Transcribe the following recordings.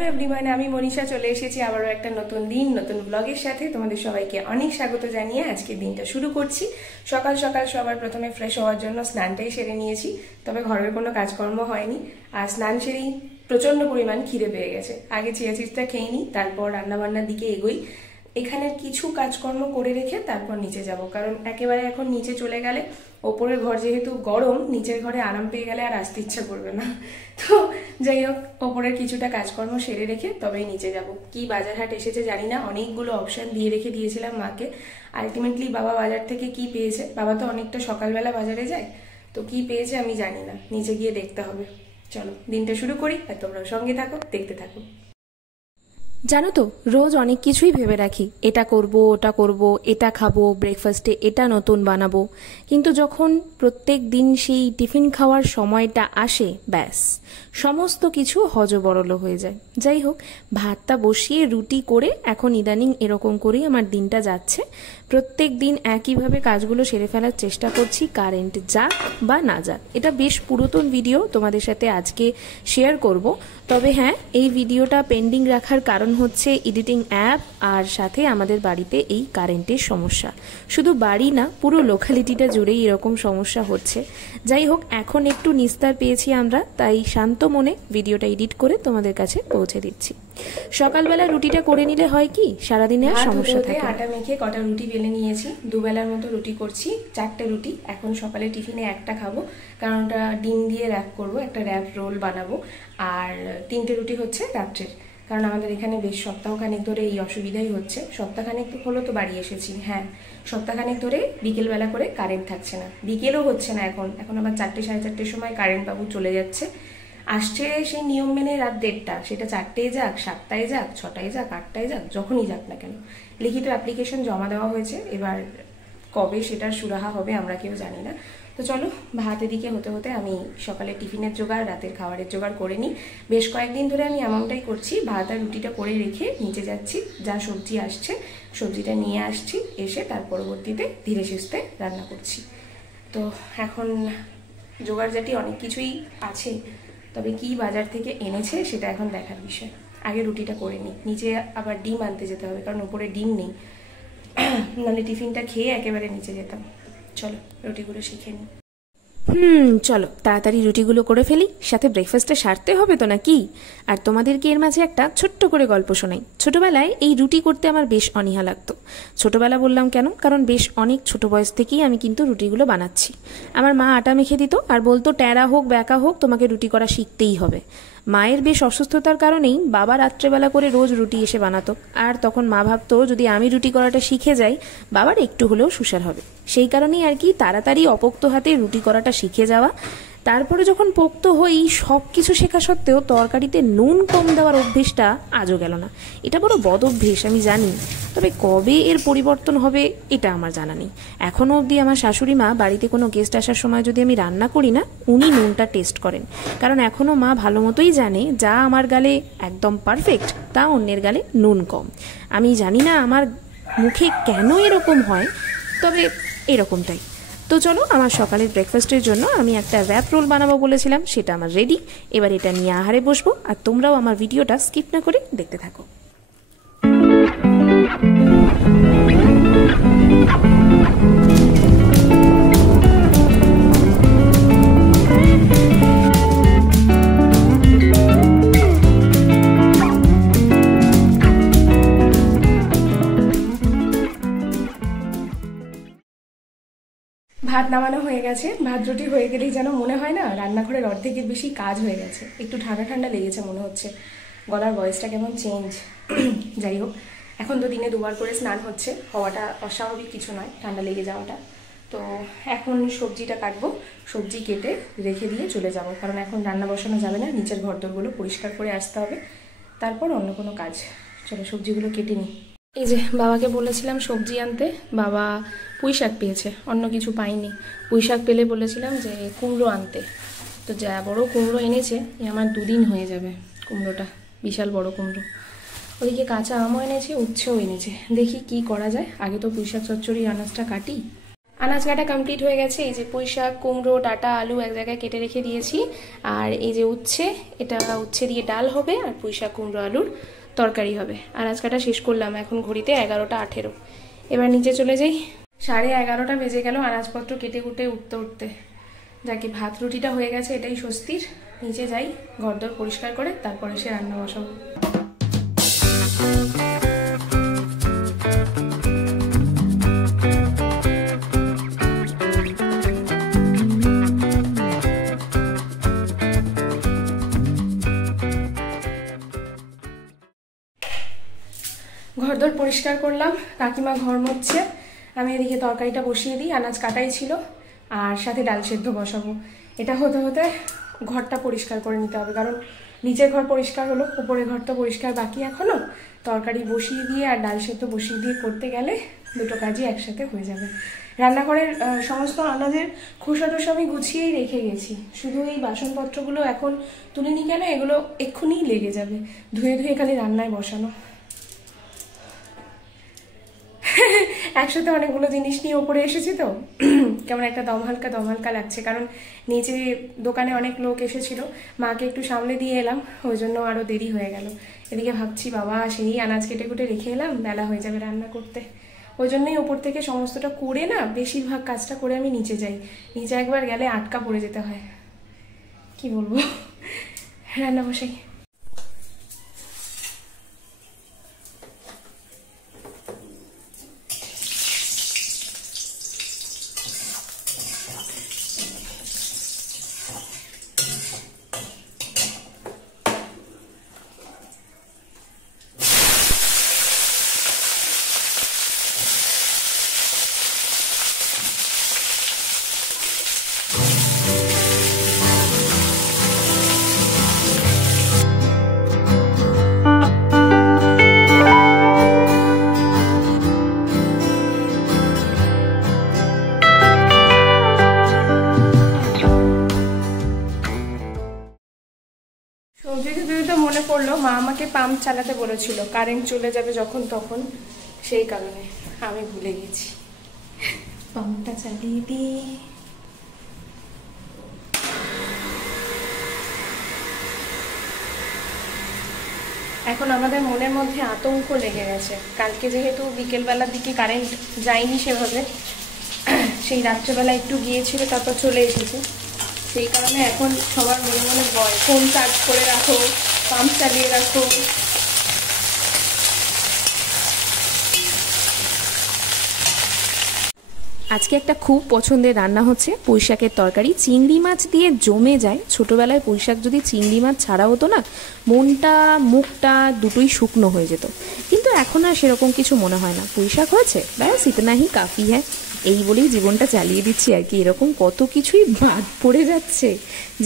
Hello everyone, আমি মনীষা চলে এসেছি আবারও একটা নতুন দিন নতুন ব্লগের সাথে। তোমাদের সবাইকে অনেক স্বাগত জানিয়ে আজকের দিনটা শুরু করছি। সকাল সকাল সবার প্রথমে ফ্রেশ হওয়ার জন্য স্নানটাই সেরে নিয়েছি, তবে ঘরের কোনো কাজকর্ম হয়নি। আর স্নান সেরেই প্রচণ্ড পরিমাণ খিদে পেয়ে গেছে। আগে চিয়া চিজটা খেয়ে নিই, তারপর রান্নাবান্নার দিকে এগোই। এখানের কিছু কাজকর্ম করে রেখে তারপর নিচে যাব, কারণ একেবারে এখন নিচে চলে গেলে ওপরের ঘর যেহেতু গরম, নিচের ঘরে আরাম পেয়ে গেলে আর আসতে ইচ্ছা করবে না। তো যাই হোক, ওপরের কিছুটা কাজকর্ম সেরে রেখে তবেই নিচে যাব। কি বাজার হাট এসেছে জানি না, অনেকগুলো অপশন দিয়ে রেখে দিয়েছিলাম মাকে। আলটিমেটলি বাবা বাজার থেকে কি পেয়েছে, বাবা তো অনেকটা সকালবেলা বাজারে যায়, তো কি পেয়েছে আমি জানি না, নিচে গিয়ে দেখতে হবে। চলো দিনটা শুরু করি, আর তোমরাও সঙ্গে থাকো, দেখতে থাকো। জানো তো, রোজ অনেক কিছুই ভেবে রাখি, এটা করব ওটা করব, এটা খাবো, ব্রেকফাস্টে এটা নতুন বানাবো। কিন্তু যখন প্রত্যেক দিন সেই টিফিন খাওয়ার সময়টা আসে, ব্যাস সমস্ত কিছু হজবরল হয়ে যায়। যাই হোক, ভাতটা বসিয়ে রুটি করে এখন ইদানিং এরকম করেই আমার দিনটা যাচ্ছে। প্রত্যেক দিন একইভাবে কাজগুলো সেরে ফেলার চেষ্টা করছি, কারেন্ট যাক বা না যাক। এটা বেশ পুরাতন ভিডিও, তোমাদের সাথে আজকে শেয়ার করব। তবে হ্যাঁ, এই ভিডিওটা পেন্ডিং রাখার কারণ হচ্ছে এডিটিং অ্যাপ, আর সাথে আমাদের বাড়িতে এই কারেন্টের সমস্যা। শুধু বাড়ি না, পুরো লোকালিটিটা জুড়েই এরকম সমস্যা হচ্ছে। যাই হোক, এখন একটু নিস্তার পেয়েছি আমরা, তাই শান্ত মনে ভিডিওটা এডিট করে তোমাদের কাছে পৌঁছে দিচ্ছি। সকালবেলা রুটিটা করে নিলে হয় কি, সারাদিনে আর সমস্যা থাকে। আটা মেখে কটা রুটি বেলে নিয়েছি, দুবেলার মতো রুটি করছি, 4টে রুটি। এখন সকালে টিফিনে একটা খাবো, কারণ ওটা ডিম দিয়ে র্যাপ করবো, একটা র্যাপ রোল বানাবো। আর 3টে রুটি হচ্ছে রাত্রের, কারণ আমাদের এখানে বেশ সপ্তাহখানেক ধরে এই অসুবিধাই হচ্ছে। সপ্তাহখানেক হলো তো বাড়ি এসেছি, হ্যাঁ সপ্তাহখানেক ধরে বিকেলবেলা করে কারেন্ট থাকছে না, বিকেলও হচ্ছে না। এখন আবার 4টে সাড়ে 4টের সময় কারেন্ট বাবু চলে যাচ্ছে। আসছে সেই নিয়ম মেনে রাত 1:30, সেটা 4টায় যাক, 7টায় যাক, 6টায় যাক, 8টায় যাক, যখনই যাক না কেন। লিখিত অ্যাপ্লিকেশন জমা দেওয়া হয়েছে, এবার কবে সেটার সুরাহা হবে আমরা কেউ জানি না। তো চলো, ভাত এদিকে হতে হতে আমি সকালে টিফিনের জোগাড়, রাতের খাবারের জোগাড় করে নিই। বেশ কয়েকদিন ধরে আমি এমনটাই করছি, ভাত আর রুটিটা করে রেখে নিচে যাচ্ছি, যা সবজি আসছে সবজিটা নিয়ে আসছি, এসে তার পরবর্তীতে ধীরে সুস্থে রান্না করছি। তো এখন জোগাড়জাটি অনেক কিছুই আছে, তবে কি বাজার থেকে এনেছে সেটা এখন দেখার বিষয়। আগে রুটিটা করে নিই, নিচে আবার ডিম আনতে যেতে হবে, কারণ উপরে ডিম নেই, নাহলে টিফিনটা খেয়ে একেবারে নিচে যেতাম। চলো রুটিগুলো শিখে নিই। চলো তাড়াতাড়ি রুটিগুলো করে ফেলি, সাথে ব্রেকফাস্টে সারতে হবে তো নাকি। আর তোমাদেরকে এর মাঝে একটা ছোট্ট করে গল্প শোনাই। ছোটবেলায় এই রুটি করতে আমার বেশ অনীহা লাগতো। ছোটবেলা বললাম কেন, কারণ বেশ অনেক ছোট বয়স থেকেই আমি কিন্তু রুটিগুলো বানাচ্ছি। আমার মা আটা মেখে দিত আর বলতো, ট্যাড়া হোক ব্যাকা হোক, তোমাকে রুটি করা শিখতেই হবে। মায়ের বেশ অসুস্থতার কারণেই বাবা রাত্রেবেলা করে রোজ রুটি এসে বানাতো, আর তখন মা ভাবতো যদি আমি রুটি করাটা শিখে যাই, বাবার একটু হলেও সুসার হবে। সেই কারণেই আর কি তাড়াতাড়ি অপোক্ত হাতে রুটি করাটা শিখে যাওয়া। তারপরে যখন পোক্ত হই, সব কিছু শেখা সত্ত্বেও তরকারিতে নুন কম দেওয়ার অভ্যেসটা আজও গেল না। এটা বড় বদ অভ্যেস আমি জানি, তবে কবে এর পরিবর্তন হবে এটা আমার জানা নেই। এখনও অবধি আমার শাশুড়ি মা বাড়িতে কোনো গেস্ট আসার সময় যদি আমি রান্না করি না, উনি নুনটা টেস্ট করেন, কারণ এখনও মা ভালো মতোই জানে যা আমার গালে একদম পারফেক্ট, তা অন্যের গালে নুন কম। আমি জানি না আমার মুখে কেন এরকম হয়, তবে এরকমটাই। তো চলো, আমার সকালের ব্রেকফাস্টের জন্য আমি একটা র্যাপ রোল বানাবো বলেছিলাম, সেটা আমার রেডি। এবার এটা নিয়ে আহারে বসবো, আর তোমরাও আমার ভিডিওটা স্কিপ না করে দেখতে থাকো। ভাত নামানো হয়ে গেছে। ভাত রুটি হয়ে গেলেই যেন মনে হয় না রান্নাঘরের অর্ধেকের বেশি কাজ হয়ে গেছে। একটু ঠান্ডা ঠান্ডা লেগেছে মনে হচ্ছে, গলার ভয়েসটা কেমন চেঞ্জ। যাই হোক, এখন তো দিনে 2বার করে স্নান হচ্ছে, হওয়াটা অস্বাভাবিক কিছু নয়, ঠান্ডা লেগে যাওয়াটা। তো এখন সবজিটা কাটবো, সবজি কেটে রেখে দিয়ে চলে যাব, কারণ এখন রান্না বসানো যাবে না, নিচের ঘরদোরগুলো পরিষ্কার করে আসতে হবে, তারপর অন্য কোনো কাজ। চলো সবজিগুলো কেটে নিই। এই যে বাবাকে বলেছিলাম সবজি আনতে, বাবা পুঁই শাক পেয়েছে, অন্য কিছু পাইনি। পুঁই শাক পেলে বলেছিলাম যে কুমড়ো আনতে, তো যা বড় কুমড়ো এনেছে, আমার 2 দিন হয়ে যাবে কুমড়োটা, বিশাল বড় কুমড়ো। ওদিকে কাঁচা আমও এনেছে, উচ্ছেও এনেছে, দেখি কি করা যায়। আগে তো পুঁই শাক চচ্চড়ি আনাজটা কাটি। আনাজ কাটা কমপ্লিট হয়ে গেছে। এই যে পুঁই শাক, কুমড়ো, ডাঁটা, আলু এক জায়গায় কেটে রেখে দিয়েছি। আর এই যে উচ্ছে, এটা উচ্ছে দিয়ে ডাল হবে, আর পুঁই শাক, কুমড়ো, আলুর তরকারি হবে। আনাজ কাটা শেষ করলাম, এখন ঘড়িতে 11:18। এবার নিচে চলে যাই। 11:30 বেজে গেল আনাজপত্র কেটে কুটে উঠতে উঠতে। যাকে ভাত রুটিটা হয়ে গেছে, এটাই স্বস্তির। নিচে যাই, ঘরদোর পরিষ্কার করে তারপরে সে রান্না বসাবো। ঘরদোর পরিষ্কার করলাম, কাকিমা ঘর মুছছে, আমি এদিকে তরকারিটা বসিয়ে দিই। আনাজ কাটাই ছিল, আর সাথে ডাল সেদ্ধ বসাবো। এটা হতে হতে ঘরটা পরিষ্কার করে নিতে হবে, কারণ নিচের ঘর পরিষ্কার হলো, উপরের ঘরটা পরিষ্কার বাকি এখনো। তরকারি বসিয়ে দিয়ে আর ডাল সেদ্ধ বসিয়ে দিয়ে করতে গেলে দুটো কাজই একসাথে হয়ে যাবে। রান্নাঘরের সমস্ত আনাজের খোসা টোসা আমি গুছিয়েই রেখে গেছি, শুধু এই বাসনপত্রগুলো এখন তুলিনি কেন, এগুলো এক্ষুনি লেগে যাবে। ধুয়ে ধুয়ে খালি রান্নায় বসানো। একসাথে অনেকগুলো জিনিস নিয়ে ওপরে এসেছি তো কেমন একটা দম হালকা লাগছে, কারণ নিচে দোকানে অনেক লোক এসেছিল, মাকে একটু সামলে দিয়ে এলাম, ওই জন্য আরও দেরি হয়ে গেল। এদিকে ভাবছি বাবা সেই আনাজ কেটে কুটে রেখে এলাম, বেলা হয়ে যাবে রান্না করতে। ওই জন্যই ওপর থেকে সমস্তটা করে না, বেশিরভাগ কাজটা করে আমি নিচে যাই। নিচে একবার গেলে আটকা পড়ে যেতে হয়, কি বলবো। রান্না বসাই। মনে পড়লো মা আমাকে পাম্প চালাতে বলেছিল, কারেন্ট চলে যাবে যখন তখন, সেই কারণে আমি ভুলে গেছি। পাম্পটা চালিয়ে দিই। এখন আমাদের মনের মধ্যে আতঙ্ক লেগে গেছে, কালকে যেহেতু বিকেলবেলার দিকে কারেন্ট যায়নি সেভাবে, সেই রাত্রেবেলা একটু গিয়েছিল, তারপর চলে এসেছে। সেই কারণে এখন সবার মনে মনে ভয়, ফোন চার্জ করে রাখো, পাম্প চালিয়ে রাখো। আজকে একটা খুব পছন্দের রান্না হচ্ছে পুঁই শাকের তরকারি। চিংড়ি মাছ দিয়ে জমে যায়। ছোটোবেলায় পুঁই শাক যদি চিংড়ি মাছ ছাড়া হতো না, মনটা মুখটা দুটোই শুকনো হয়ে যেত, কিন্তু এখন আর সেরকম কিছু মনে হয় না। পুঁই শাক হয়েছে, ব্যাস ইতনা হি কাফি হ্যাঁ, এই বলেই জীবনটা চালিয়ে দিচ্ছি আর কি। এরকম কত কিছুই বাদ পড়ে যাচ্ছে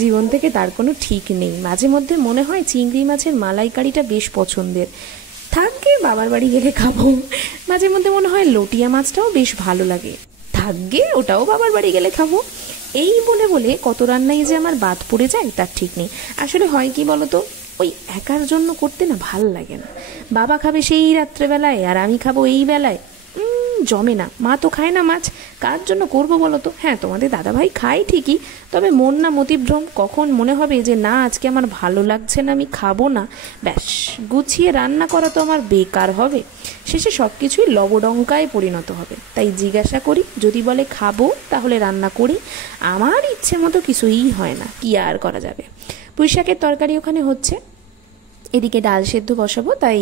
জীবন থেকে, তার কোনো ঠিক নেই। মাঝে মধ্যে মনে হয় চিংড়ি মাছের মালাইকারিটা বেশ পছন্দের, থাকবে বাবার বাড়ি গেলে খাবো। মাঝে মধ্যে মনে হয় লটিয়া মাছটাও বেশ ভালো লাগে, থাকবে ওটাও বাবার বাড়ি গেলে খাবো। এই বলে বলে কত রান্নাই যে আমার বাদ পড়ে যায় তার ঠিক নেই। আসলে হয় কি বলতো, ওই একার জন্য করতে না ভাল লাগে না। বাবা খাবে সেই রাত্রেবেলায় আর আমি খাবো এই বেলায়, জমে না। মা তো খায় না মাছ, কার জন্য করবো বলো তো? হ্যাঁ, তোমাদের দাদাভাই খায় ঠিকই, তবে মন না মতিভ্রম, কখন মনে হবে যে না আজকে আমার ভালো লাগছে না, আমি খাবো না, ব্যাস গুছিয়ে রান্না করা তো আমার বেকার হবে, শেষে সব কিছুই লবডঙ্কায় পরিণত হবে। তাই জিজ্ঞাসা করি, যদি বলে খাবো তাহলে রান্না করি, আমার ইচ্ছে মতো কিছুই হয় না, কি আর করা যাবে। পুঁই শাকের তরকারি ওখানে হচ্ছে, এদিকে ডাল সেদ্ধ বসাবো, তাই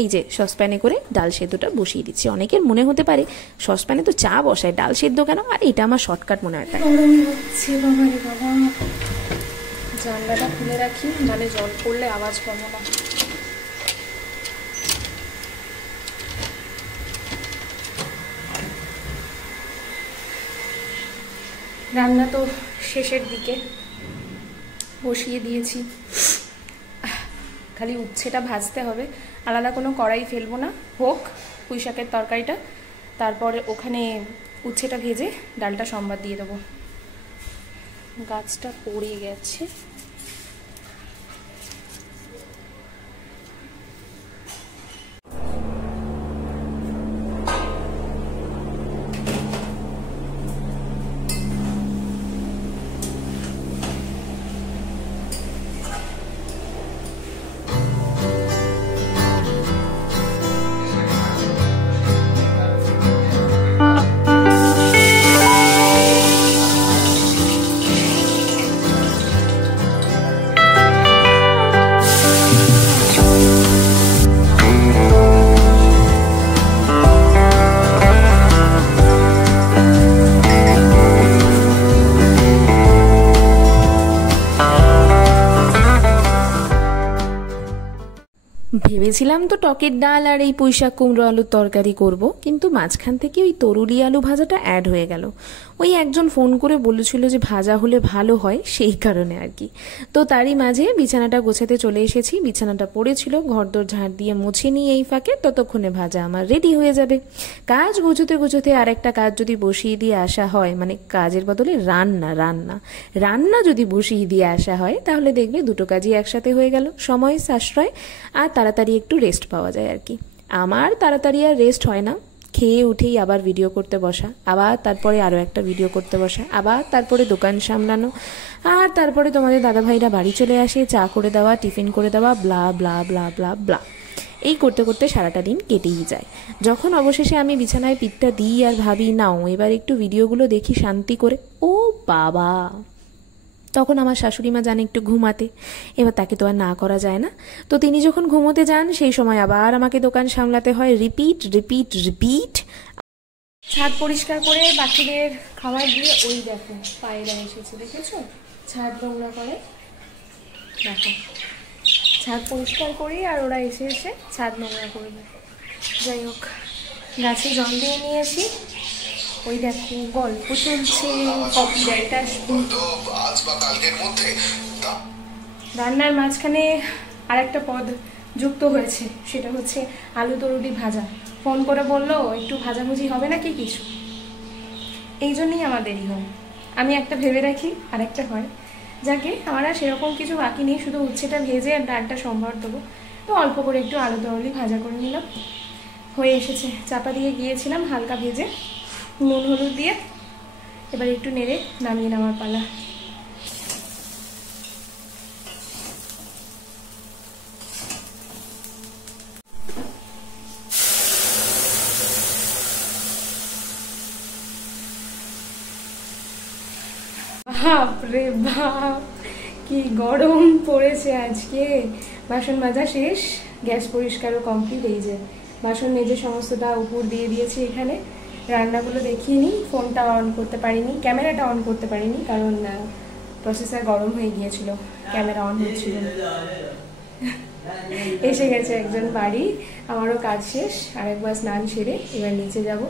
এই যে সসপ্যানে করে ডাল সেদ্ধটা বসিয়ে দিচ্ছি। অনেকের মনে হতে পারে সসপ্যানে তো চা বসায়, ডাল সেদ্ধ কেন? আর এটা আমার শর্টকাট মনে হয়। জানলাটা খুলে রাখি, নাহলে জল পড়লে আওয়াজ পাবো না। রান্না তো শেষের দিকে, বসিয়ে দিয়েছি, খালি উচ্ছেটা ভাজতে হবে, আলাদা কোনো কড়াই ফেলবো না, হোক পুঁই শাকের তরকারিটা, তারপরে ওখানে উচ্ছেটা ভেজে ডালটা সম্বাদ দিয়ে দেবো। গাছটা পড়ে গেছে, ভেবেছিলাম তো টকের ডাল আর এই পুঁইশাক কুমড়ো আলুর তরকারি করব, কিন্তু মাঝখান থেকে ওই তরুলি আলু ভাজাটা অ্যাড হয়ে গেল। ওই একজন ফোন করে বলেছিল যে ভাজা হলে ভালো হয়, সেই কারণে আর কি। তো তারই মাঝে বিছানাটা গোছাতে চলে এসেছি। বিছানাটা পড়েছিল, ঘরদোর ঝাড় দিয়ে মুছে নিয়ে এই ফাঁকে ততক্ষণে ভাজা আমার রেডি হয়ে যাবে। কাজ গোছাতে গোছাতে আরেকটা কাজ যদি বসিয়ে দিয়ে আসা হয়, মানে কাজের বদলে রান্না রান্না রান্না যদি বসিয়ে দিয়ে আসা হয়, তাহলে দেখবে দুটো কাজই একসাথে হয়ে গেল, সময় সাশ্রয় আর তাড়াতাড়ি একটু রেস্ট পাওয়া যায় আর কি। আমার তাড়াতাড়ি আর রেস্ট হয় না, খেয়ে উঠেই আবার ভিডিও করতে বসা, আবার তারপরে আরও একটা ভিডিও করতে বসা, আবার তারপরে দোকান সামলানো, আর তারপরে তোমাদের দাদাভাইরা বাড়ি চলে আসে, চা করে দেওয়া, টিফিন করে দেওয়া, ব্লা ব্লা ব্লা ব্লা ব্লা। এই করতে করতে সারাটা দিন কেটেই যায়। যখন অবশেষে আমি বিছানায় পিঠটা দিই আর ভাবি নাও এবার একটু ভিডিওগুলো দেখি শান্তি করে, ও বাবা, তখন আমার শাশুড়ি মা যান একটু ঘুমাতে। এবার তাকে তো আর না করা যায় না। তো তিনি যখন ঘুমোতে যান, সেই সময় আবার আমাকে দোকান সামলাতে হয়, রিপিট রিপিট রিপিট। ছাদ পরিষ্কার করে বাকিদের খাবার দিয়ে, ওই দেখো পায়রা এসেছে, দেখেছো? ছাদ নোংরা করে, দেখো ছাদ পরিষ্কার করি আর ওরা এসে এসে ছাদ নোংরা করবে। যাই হোক, গাছে জল দিয়ে নিয়েছি। ওই দেখো গল্প চলছে, কপিরাইট আসবে। রান্নার মাঝখানে আরেকটা পদ যুক্ত হয়েছে, সেটা হচ্ছে আলু তরুটি ভাজা। ফোন করে বললো একটু ভাজাভুজি হবে নাকি কিছু, এই জন্যই আমার দেরি হয়। আমি একটা ভেবে রাখি আর একটা হয়। যাকে আমার আর সেরকম কিছু বাকি নেই, শুধু উচ্ছেটা ভেজে আর ডালটা সম্ভার দেবো। তো অল্প করে একটু আলু তরুলি ভাজা করে নিলাম, হয়ে এসেছে। চাপা দিয়ে গিয়েছিলাম হালকা ভেজে, নুন হলুদ দিয়ে। এবার একটু নেড়ে নামিয়ে নেওয়ার পালা। বাপরে বাপ, কি গরম পড়েছে আজকে। বাসন মাজা শেষ, গ্যাস পরিষ্কারও কমপ্লিট। এই যে বাসন মেজে সমস্তটা উপর দিয়ে দিয়েছি। এখানে রান্নাগুলো দেখিয়ে নিই। ফোনটা অন করতে পারিনি, ক্যামেরাটা অন করতে পারিনি, কারণ প্রসেসর গরম হয়ে গিয়েছিল, ক্যামেরা অন হচ্ছিল না। এসে গেছে একজন বাড়ি, আমারও কাজ শেষ। আরেকবার স্নান সেরে এবার নিচে যাবো।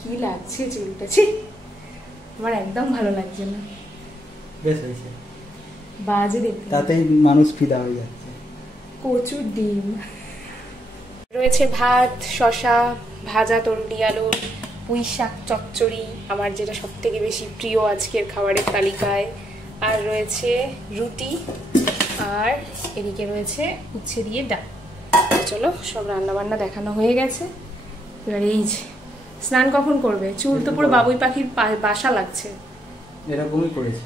কি লাগছে চুলটা, ছি আমার একদম ভালো লাগছে না। বেশ হয়েছে, বাজে দেখতে, তাতেই মানুষ ফিদা হয়ে যাচ্ছে। কচুর ডিম রয়েছে, ভাত, শশা, ভাজা তরুলি আলু, পুঁই শাক চচ্চড়ি, আমার যেটা সব থেকে বেশি প্রিয় আজকের খাবারের তালিকায়, আর রয়েছে রুটি, আর এদিকে রয়েছে উচ্ছে দিয়ে ডাল। চলো সব রান্না বান্না দেখানো হয়ে গেছে। এবার এই যে স্নান কখন করবে? চুল তো পুরো বাবুই পাখির বাসা লাগছে, এরকমই করেছে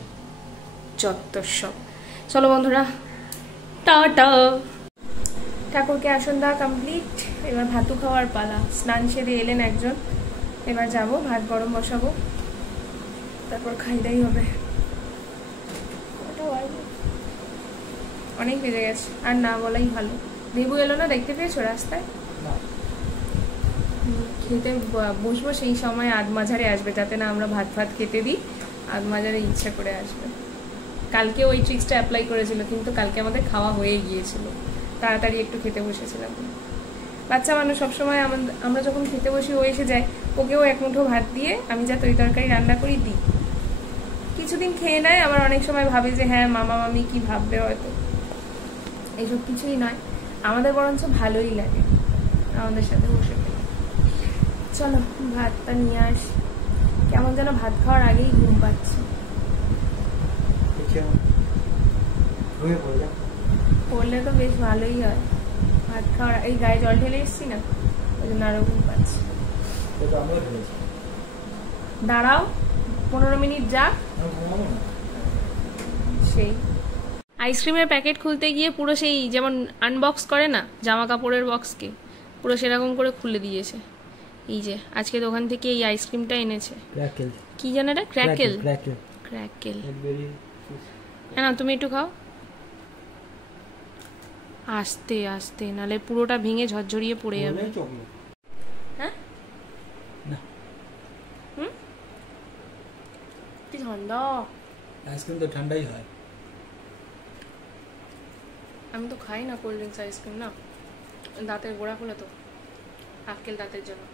চত্বর সব। চলো বন্ধুরা, টাটা। ঠাকুরকে আসন দেওয়া কমপ্লিট, এবার ভাতু খাওয়ার পালা। স্নান সেরে এলেন একজন, এবার যাব ভাত গরম বসাবো, তারপর খাইদাই হবে। অনেক বেজে গেছে, আর না বলাই ভালো। দেবু এলো না, দেখতে পেয়েছো রাস্তায়? খেতে বসবো, সেই সময় আধমাঝারে আসবে, যাতে না আমরা ভাত ভাত খেতে দিই, আধমাঝারে ইচ্ছা করে আসবে। কালকে ওই ট্রিক্সটা অ্যাপ্লাই করেছিল, কিন্তু কালকে আমাদের খাওয়া হয়ে গিয়েছিল, তাড়াতাড়ি একটু খেতে বসেছিলাম। বাচ্চা মানুষ সবসময় আমরা যখন খেতে বসি ও এসে যায়, ওকেও এক মুঠো ভাত দিয়ে আমি যা তরকারি রান্না করি দিই। কিছুদিন খেয়ে নেয়, আবার অনেক সময় ভাবে যে হ্যাঁ মামা মামি কি ভাববে, হয়তো এইসব কিছুই নয়, আমাদের বরঞ্চ ভালোই লাগে আমাদের সাথে বসে খেতে। চলো ভাতটা নিয়ে আসি, কেমন যেন ভাত খাওয়ার আগেই ঘুম পাচ্ছে। পড়লে তো বেশ ভালোই হয়, ভাত খাওয়ার এই গায়ে জল ঢেলে এসছি না, ওই জন্য আরো ঘুম পাচ্ছে। দাঁড়াও 15 মিনিট যাক। সেই আইসক্রিমের প্যাকেট খুলতে গিয়ে পুরো সেই যেমন আনবক্স করে না জামা কাপড়ের বক্সকে, পুরো সেরকম করে খুলে দিয়েছে। এই যে আজকে দোকান থেকে এই আইসক্রিমটা এনেছে, কি জানো এটা? ক্র্যাকেল। ক্র্যাকেল, হ্যাঁ তুমি একটু খাও, আস্তে আস্তে, নালে পুরোটা ভেঙে ঝরঝরিয়ে পড়ে যাবে। হ্যাঁ কি ঠান্ডা, আইসক্রিম তো ঠান্ডাই হয়। আমি তো খাই না কোল্ড ড্রিঙ্কস আইসক্রিম, না দাঁতের গোড়া খুলে তো, আক্কেল দাঁতের জন্য।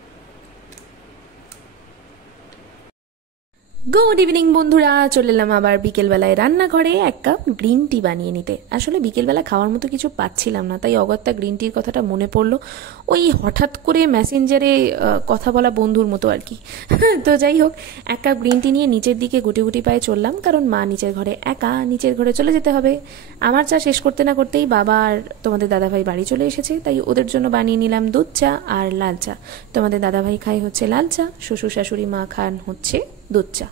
গুড ইভিনিং বন্ধুরা, চলে এলাম আবার বিকেলবেলায় রান্নাঘরে এক কাপ গ্রিন টি বানিয়ে নিতে। আসলে বিকেলবেলা খাওয়ার মতো কিছু পাচ্ছিলাম না, তাই অগত্যা গ্রিন টির কথাটা মনে পড়লো, ওই হঠাৎ করে মেসেঞ্জারে কথা বলা বন্ধুর মতো আর কি। তো যাই হোক, এক কাপ গ্রিন টি নিয়ে নিচের দিকে গুটি গুটি পায়ে চললাম, কারণ মা নিচের ঘরে একা, নিচের ঘরে চলে যেতে হবে। আমার চা শেষ করতে না করতেই বাবা আর তোমাদের দাদাভাই বাড়ি চলে এসেছে, তাই ওদের জন্য বানিয়ে নিলাম দুধ চা আর লাল চা। তোমাদের দাদাভাই খায় হচ্ছে লাল চা, শ্বশুর শাশুড়ি মা খান হচ্ছে দুধ চা।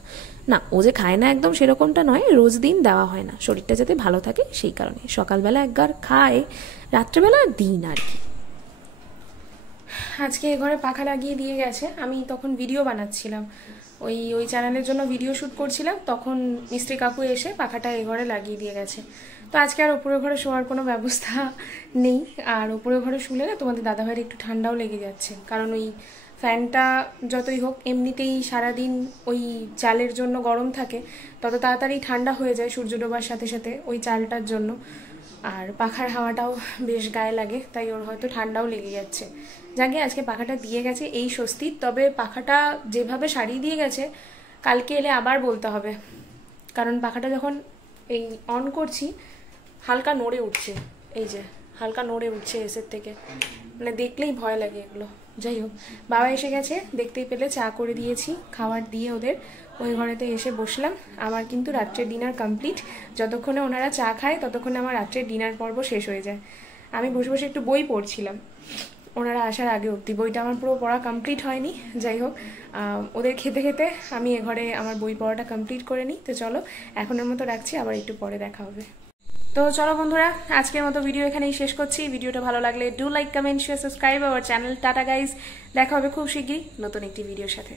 না, ও যে খায় না একদম সেরকমটা নয়, রোজ দিন দেওয়া হয় না, শরীরটা যাতে ভালো থাকে সেই কারণে। সকালবেলা একবার খায়, রাত্রেবেলা দিন আর কি। আজকে এ ঘরে পাখা লাগিয়ে দিয়ে গেছে, আমি তখন ভিডিও বানাচ্ছিলাম, ওই চ্যানেলের জন্য ভিডিও শ্যুট করছিলাম, তখন মিস্ত্রি কাকু এসে পাখাটা এ ঘরে লাগিয়ে দিয়ে গেছে। তো আজকে আর ওপরের ঘরে শোয়ার কোনো ব্যবস্থা নেই, আর ওপরের ঘরে শুলে না তোমাদের দাদাভাইয়ের একটু ঠান্ডাও লেগে যাচ্ছে, কারণ ওই ফ্যানটা যতই হোক এমনিতেই সারাদিন ওই চালের জন্য গরম থাকে, তত তাড়াতাড়ি ঠান্ডা হয়ে যায় সূর্য ডোবার সাথে সাথে ওই চালটার জন্য, আর পাখার হাওয়াটাও বেশ গায়ে লাগে, তাই ওর হয়তো ঠান্ডাও লেগে যাচ্ছে। যাকে আজকে পাখাটা দিয়ে গেছে এই স্বস্তি। তবে পাখাটা যেভাবে সারিয়ে দিয়ে গেছে, কালকে এলে আবার বলতে হবে, কারণ পাখাটা যখন এই অন করছি হালকা নড়ে উঠছে, এই যে হালকা নড়ে উঠছে এসের থেকে, মানে দেখলেই ভয় লাগে এগুলো। যাই হোক, বাবা এসে গেছে, দেখতেই পেলে চা করে দিয়েছি, খাবার দিয়ে ওদের ওই ঘরেতে এসে বসলাম। আমার কিন্তু রাত্রের ডিনার কমপ্লিট, যতক্ষণে ওনারা চা খায় ততক্ষণে আমার রাত্রের ডিনার পর্ব শেষ হয়ে যায়। আমি বসে বসে একটু বই পড়ছিলাম ওনারা আসার আগে অবধি, বইটা আমার পুরো পড়া কমপ্লিট হয়নি। যাই হোক, ওদের খেতে খেতে আমি এ ঘরে আমার বই পড়াটা কমপ্লিট করে নিই। তো চলো, এখনের মতো রাখছি, আবার একটু পরে দেখা হবে। তো চলো বন্ধুরা, আজকের মতো ভিডিও এখানেই শেষ করছি। ভিডিওটা ভালো লাগলে do like, comment, share, subscribe our channel. Tata guys, দেখা হবে খুব শিগগিরই নতুন একটি ভিডিওর সাথে।